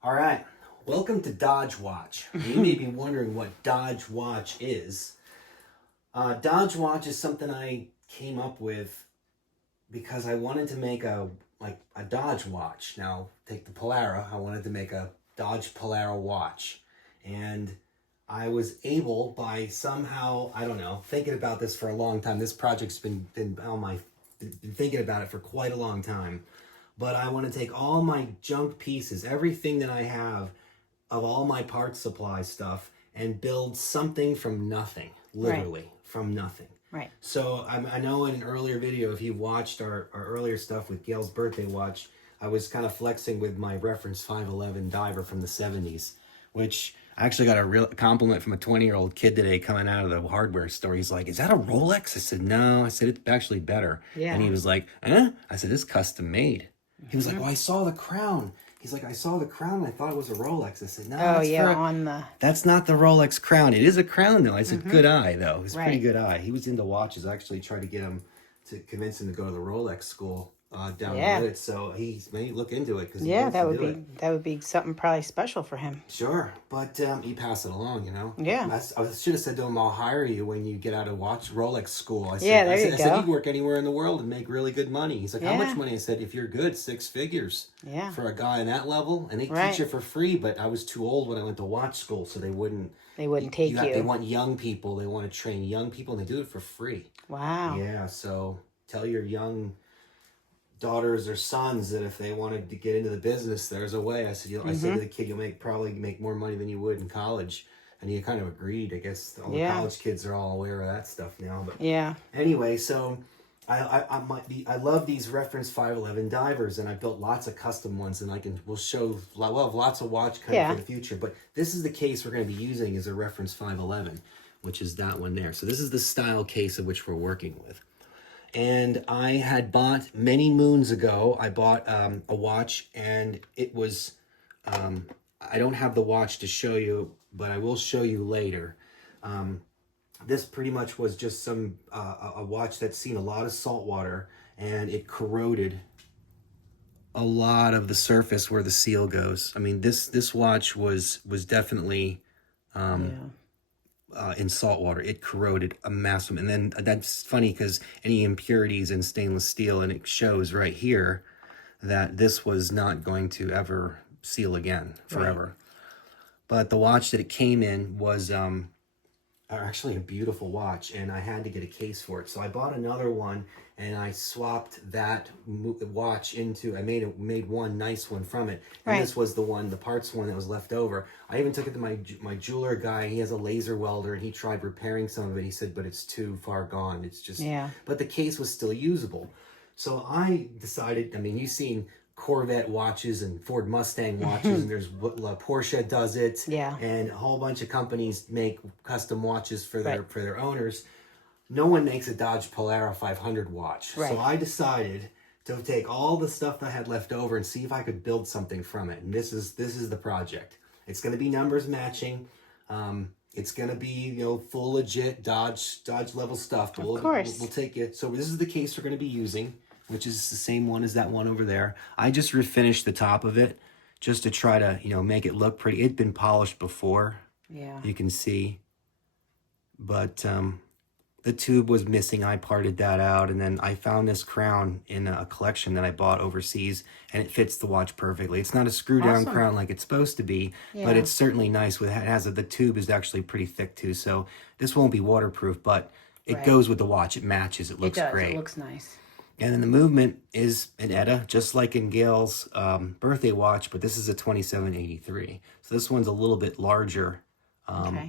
All right, welcome to Dodge Watch. You may be wondering what Dodge Watch is. Dodge Watch is something I came up with because I wanted to make a Dodge watch. Now, take the Polara. I wanted to make a Dodge Polara watch, and I was able by somehow, I don't know, thinking about this for a long time. This project's been on my been thinking about it for quite a long time. But I want to take all my junk pieces, everything that I have of all my parts supply stuff, and build something from nothing, literally from nothing. Right. So I know in an earlier video, if you watched our earlier stuff with Gail's birthday watch, I was kind of flexing with my reference 511 diver from the 70s, which I actually got a real compliment from a 20-year-old kid today coming out of the hardware store. He's like, "Is that a Rolex?" I said, "No." I said, "It's actually better." Yeah. And he was like, "Eh?" I said, "It's custom made." He was like, "Well, I saw the crown." He's like, "I saw the crown and I thought it was a Rolex." I said, "No, that's not the Rolex crown. It is a crown, though." I said, "Good eye, though. It's a pretty good eye." He was into watches. I actually tried to get him to convince him to go to the Rolex school down the road. So he may look into it because that would be something probably special for him. Sure, but he passed it along, you know. Yeah. I should have said to him, "I'll hire you when you get out of Rolex school." I said, Yeah, there I you said, go. "You can work anywhere in the world and make really good money." He's like, "How much Yeah. money?" I said, "If you're good, 6 figures." Yeah. For a guy on that level, and they Right. teach you for free. But I was too old when I went to watch school, so they wouldn't. take you. They want young people. They want to train young people, and they do it for free. Wow. Yeah. So tell your young daughters or sons that if they wanted to get into the business, there's a way. I said, I said to the kid, "You'll probably make more money than you would in college," and he kind of agreed. I guess all the college kids are all aware of that stuff now. But anyway, so I love these reference 511 divers, and I built lots of custom ones, and we'll have lots of watch for the future. But this is the case we're going to be using is a reference 511, which is that one there. So this is the style case of which we're working with. And I had bought many moons ago, I bought a watch, and it was, I don't have the watch to show you, but I will show you later. This pretty much was just a watch that's seen a lot of salt water, and it corroded a lot of the surface where the seal goes. I mean, this watch was definitely in salt water. It corroded a massive, and then that's funny because any impurities in stainless steel, and it shows right here that this was not going to ever seal again forever. Right. But the watch that it came in was actually a beautiful watch, and I had to get a case for it. So I bought another one, and I swapped that watch into, I made one nice one from it. And this was the parts one that was left over. I even took it to my jeweler guy. He has a laser welder, and he tried repairing some of it. He said, but it's too far gone. It's just, but the case was still usable. So I decided, I mean, you've seen Corvette watches and Ford Mustang watches, and there's Porsche does it, and a whole bunch of companies make custom watches for their owners. No one makes a Dodge Polara 500 watch. So I decided to take all the stuff that I had left over and see if I could build something from it. And this is the project. It's going to be numbers matching. It's going to be full legit Dodge level stuff. But of course. We'll take it. So this is the case we're going to be using, which is the same one as that one over there. I just refinished the top of it just to try to, make it look pretty. It'd been polished before. Yeah. You can see. But the tube was missing. I parted that out. And then I found this crown in a collection that I bought overseas, and it fits the watch perfectly. It's not a screw-down crown like it's supposed to be, but it's certainly nice. The tube is actually pretty thick, too. So this won't be waterproof, but it goes with the watch. It matches. It looks great. It looks nice. And then the movement is an ETA, just like in Gail's birthday watch, but this is a 2783. So this one's a little bit larger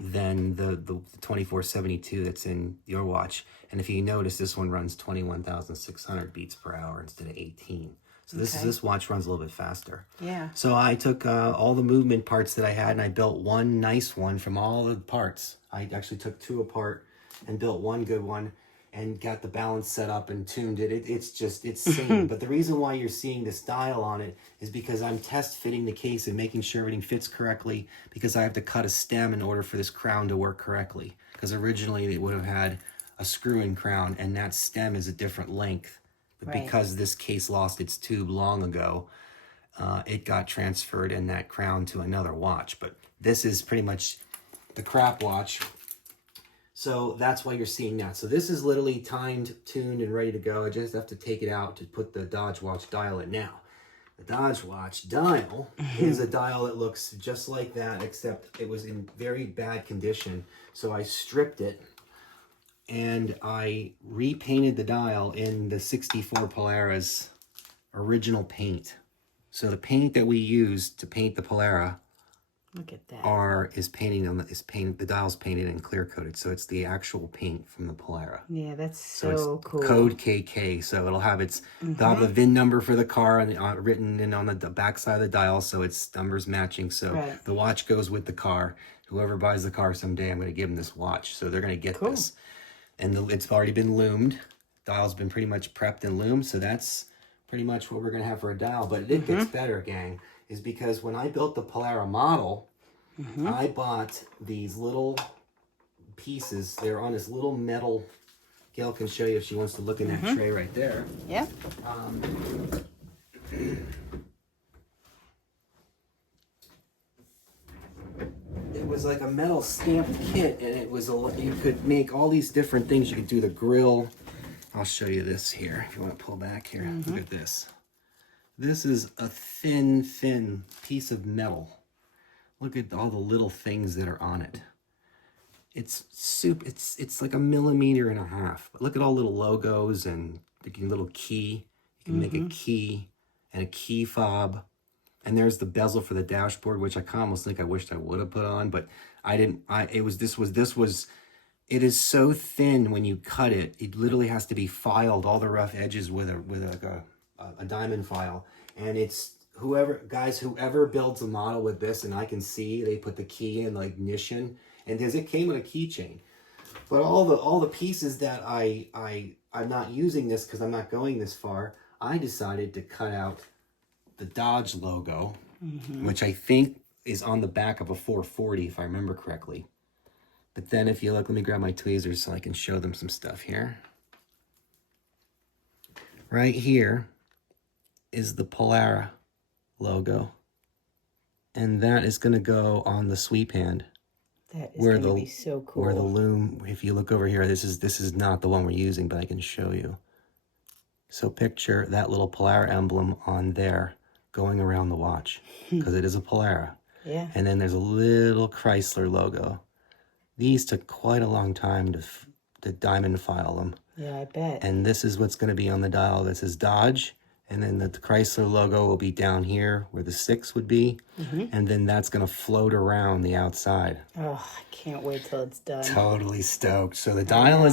than the 2472 that's in your watch. And if you notice, this one runs 21,600 beats per hour instead of 18. So this watch runs a little bit faster. Yeah. So I took all the movement parts that I had, and I built one nice one from all the parts. I actually took two apart and built one good one, and got the balance set up and tuned it. It's sane. But the reason why you're seeing this dial on it is because I'm test fitting the case and making sure everything fits correctly, because I have to cut a stem in order for this crown to work correctly. Because originally it would have had a screw-in crown, and that stem is a different length. But because this case lost its tube long ago, it got transferred in that crown to another watch. But this is pretty much the crap watch. So that's why you're seeing that. So this is literally timed, tuned, and ready to go. I just have to take it out to put the Dodge watch dial in now. The Dodge watch dial is a dial that looks just like that, except it was in very bad condition. So I stripped it and I repainted the dial in the 64 Polara's original paint. So the paint that we used to paint the Polara Look at that. the dial's painted and clear coated. So it's the actual paint from the Polara. Yeah, that's So so it's cool. code KK, so it'll have they'll have the VIN number for the car and written in on the back side of the dial, so its numbers matching. So Right. the watch goes with the car. Whoever buys the car someday, I'm going to give them this watch, so they're going to get this. And it's already been loomed. Dial's been pretty much prepped and loomed, so that's pretty much what we're going to have for a dial. But it gets better, gang, is because when I built the Polara model, I bought these little pieces. They're on this little metal. Gail can show you if she wants to look in that tray right there. Yeah. It was like a metal stamped kit, and it was you could make all these different things. You could do the grill. I'll show you this here if you want to pull back here. Look at this. This is a thin piece of metal. Look at all the little things that are on it. It's like 1.5 millimeters. But look at all the little logos and the little key. You can make a key and a key fob. And there's the bezel for the dashboard, which I almost think I wished I would have put on, but I didn't. It is so thin when you cut it. It literally has to be filed, all the rough edges with a diamond file. And it's whoever builds a model with this, and I can see they put the key in the ignition, and it came with a keychain. But all the pieces that I'm not using this because I'm not going this far. I decided to cut out the Dodge logo, which I think is on the back of a 440, if I remember correctly. But then if you look, let me grab my tweezers so I can show them some stuff here. Right here is the Polara logo. And that is going to go on the sweep hand. That is going to be so cool. Where the loom, if you look over here, this is not the one we're using, but I can show you. So picture that little Polara emblem on there going around the watch, because it is a Polara. Yeah. And then there's a little Chrysler logo. These took quite a long time to diamond file them. Yeah, I bet. And this is what's going to be on the dial. This is Dodge. And then the Chrysler logo will be down here where the 6 would be. And then that's going to float around the outside. Oh, I can't wait till it's done. Totally stoked. So the dial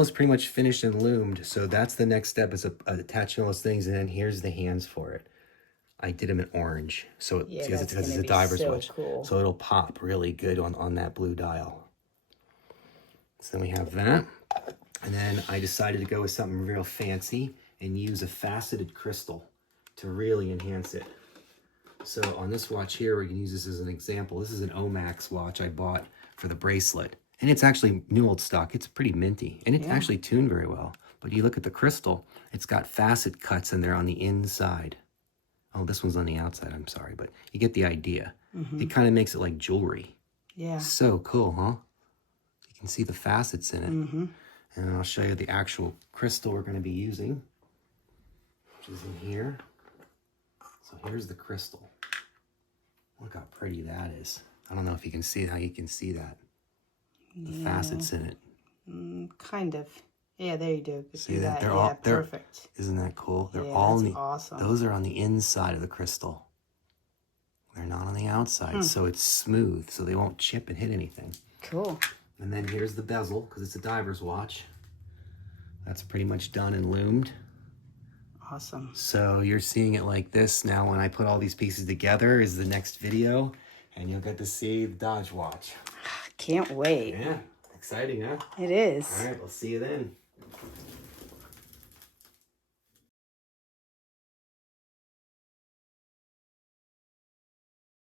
is pretty much finished and loomed. So that's the next step, is attaching all those things. And then here's the hands for it. I did them in orange. So because it's a diver's watch. Cool. So it'll pop really good on that blue dial. So then we have that. And then I decided to go with something real fancy and use a faceted crystal to really enhance it. So on this watch here, we can use this as an example. This is an Omax watch I bought for the bracelet. And it's actually new old stock. It's pretty minty. And it's actually tuned very well. But you look at the crystal, it's got facet cuts in there on the inside. Oh, this one's on the outside, I'm sorry. But you get the idea. It kind of makes it like jewelry. Yeah. So cool, huh? You can see the facets in it. And I'll show you the actual crystal we're going to be using, which is in here. So here's the crystal. Look how pretty that is. I don't know if you can see how you can see that. The facets in it. Kind of. Yeah, there you do. See that? They're yeah, all perfect. Isn't that cool? They're Yeah, all that's awesome. Those are on the inside of the crystal. They're not on the outside, so it's smooth, so they won't chip and hit anything. Cool. And then here's the bezel, because it's a diver's watch. That's pretty much done and loomed. Awesome. So you're seeing it like this now. When I put all these pieces together is the next video, and you'll get to see the Dodge watch. Can't wait. Yeah, exciting, huh? It is. All right, we'll see you then.